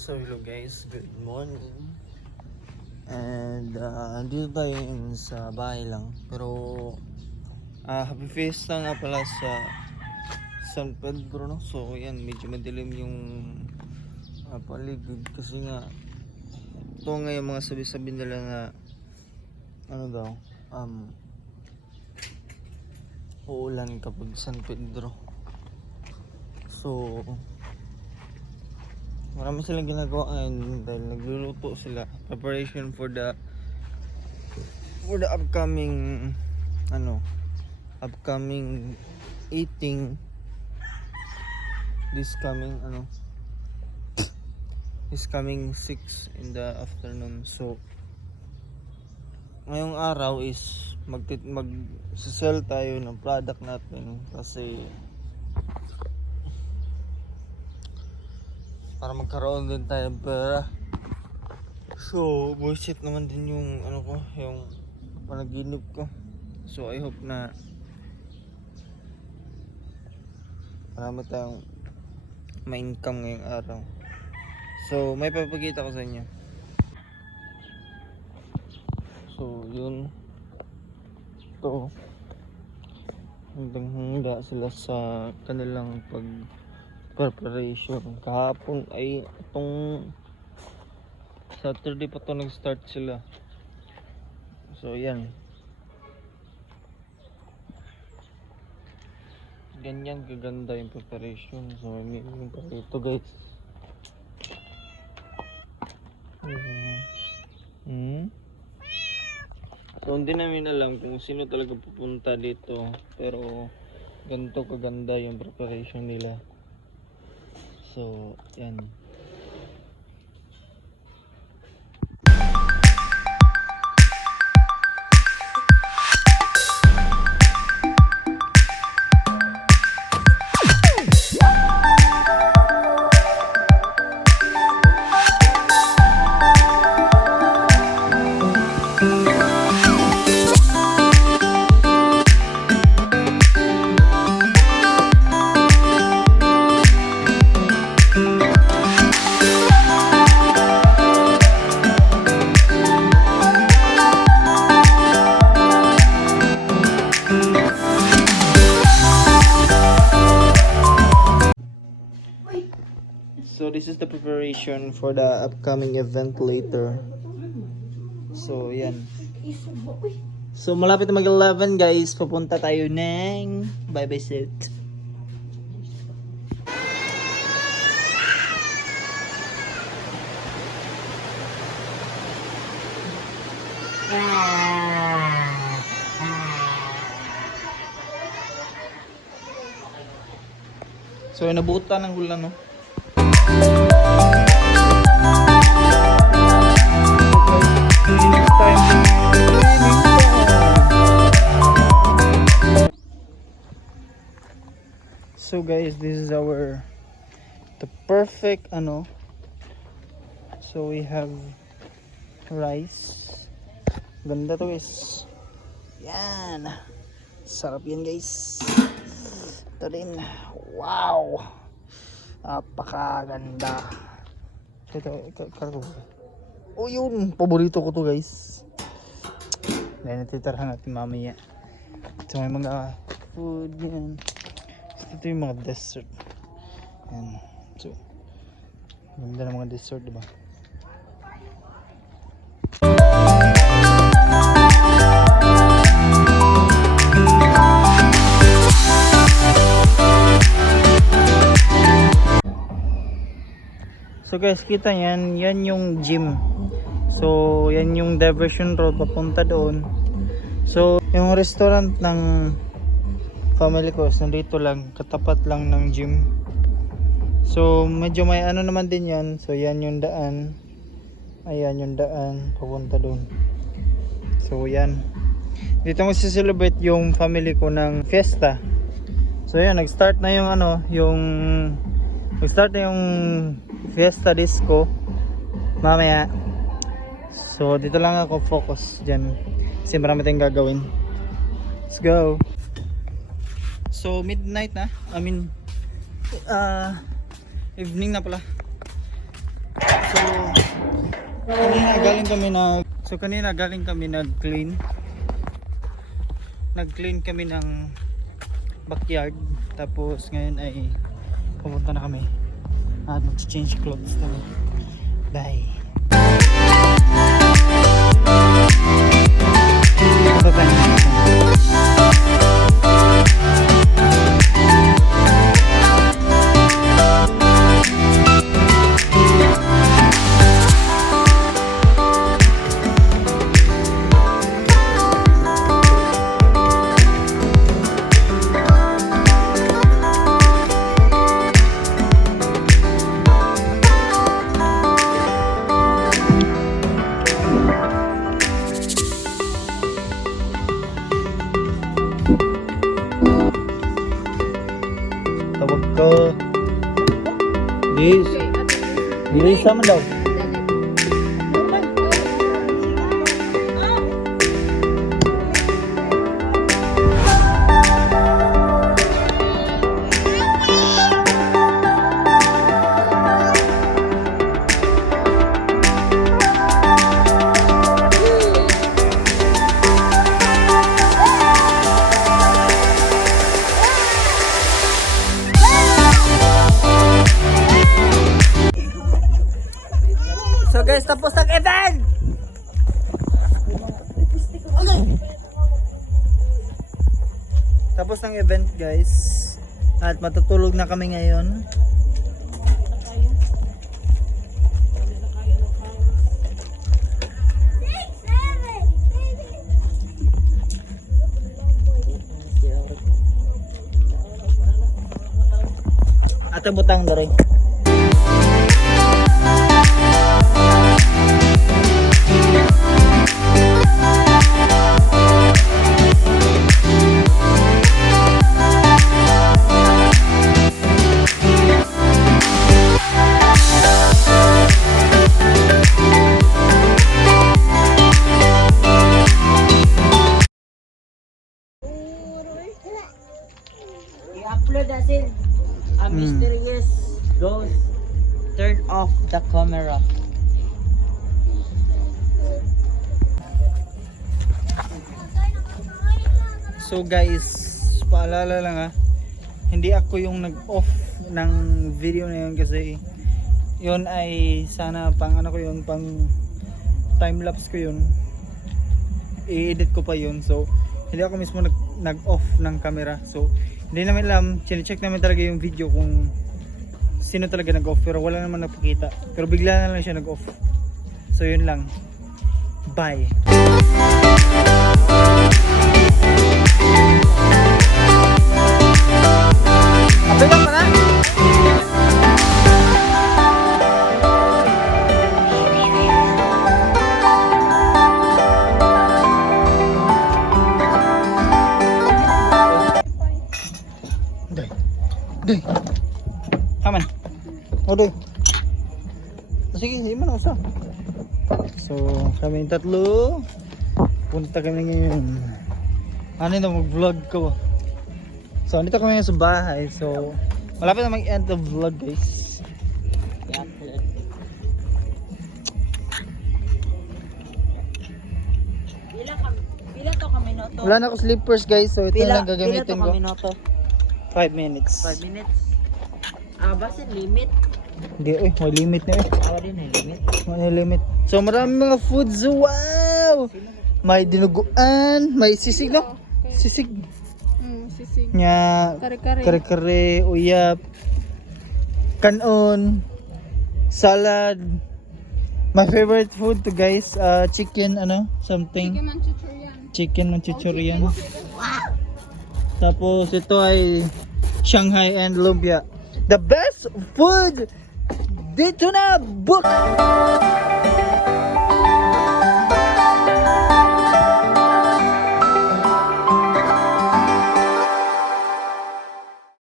So hello guys, good morning. And dito tayo sa bahay lang. Pero happy fiesta nga pala sa San Pedro, no? So yan, medyo madilim yung paligid kasi nga ito nga yung mga sabi-sabi nila na ano daw, uulan kapag San Pedro. So marami silang ginagawa ngayon dahil nagluluto sila, preparation for the upcoming upcoming eating this coming 6 in the afternoon. So ngayong araw is mag-sell tayo ng product natin kasi para magkaroon din tayo ng pera. So bullshit naman din yung yung panaginip ko. So I hope na marami tayong ma-income ngayong araw. So may papakita ko sa inyo. So yun, ito hanggang sila sa kanilang preparation. Kahapon ay itong Saturday pa to nag-start sila. So yan, ganyan kaganda yung preparation. So may pa ito guys. So hindi namin alam kung sino talaga pupunta dito, pero ganito kaganda yung preparation nila. So yan. So this is the preparation for the upcoming event later. So yan. So malapit na mag-11 guys. Pupunta tayo ng bye-bye set. So nabutan ng ulan, no? So guys, this is the perfect so we have rice. Ganda to guys. Yan. Sarap yan guys. Ito din. Wow. Napakaganda. Ito. Oh yun. Paborito ko to guys. Dahil natitirahan natin mamaya. So may mga food yan. Ito yung mga dessert. Yan. So ganda ng mga dessert, diba? So guys, kita yan yung gym. So yan yung diversion road papunta doon. So yung restaurant ng family ko nandito lang, katapat lang ng gym. So medyo may naman din yan. So yan yung daan. Ayan yung daan papunta doon. So yan, dito magsi-celebrate yung family ko ng fiesta. So yan, nag-start na yung fiesta disco mamaya. So dito lang ako focus dyan kasi marami tayong gagawin. Let's go. So midnight na, evening na pala. kanina galing kami nag-clean. Nag-clean kami ng backyard. Tapos ngayon ay pupunta na kami at mag-change clothes na. Bye. Tawag ko. Bilis naman daw. So guys, tapos ang event! Tapos ng event guys. At matutulog na kami ngayon. Ate butang na rin. I-upload natin a mysterious ghost. Turn off the camera. So guys, paalala lang hindi ako yung nag-off ng video na yun kasi yun ay sana pang ano ko yun, pang time-lapse ko yun. I-edit ko pa yun. So hindi ako mismo nag-off ng camera. So hindi namin alam, chine-check namin talaga yung video kung sino talaga nag-off, pero wala naman napakita. Pero bigla na lang siya nag-off. So yun lang. Bye. Apilang ka na? Day. Aman. Odoy. Sige, hindi man usa. So, kami yung tatlo. Punta kami ngayon. Ano na mag-vlog ko. So, andito kami ngayon sa bahay. So, malapit na mag-end the vlog, guys. Pila to kami no to? Wala na ako slippers, guys. So, ito lang gagamitin Pila to ko. kami no to? 5 minutes. 5 minutes. Basin limit. Hindi, may limit na eh. Din ay limit. May limit. So, marami mga foods. Wow! May dinuguan. May sisig, no? Sisig. Sisig. Nya, Kare-kare. kare-kare, uyap, kanon, salad. My favorite food to guys, chicken, something. Chicken Manchurian. Chicken Manchurian. Tapos ito ay Shanghai and lumpia. The best food dito na book.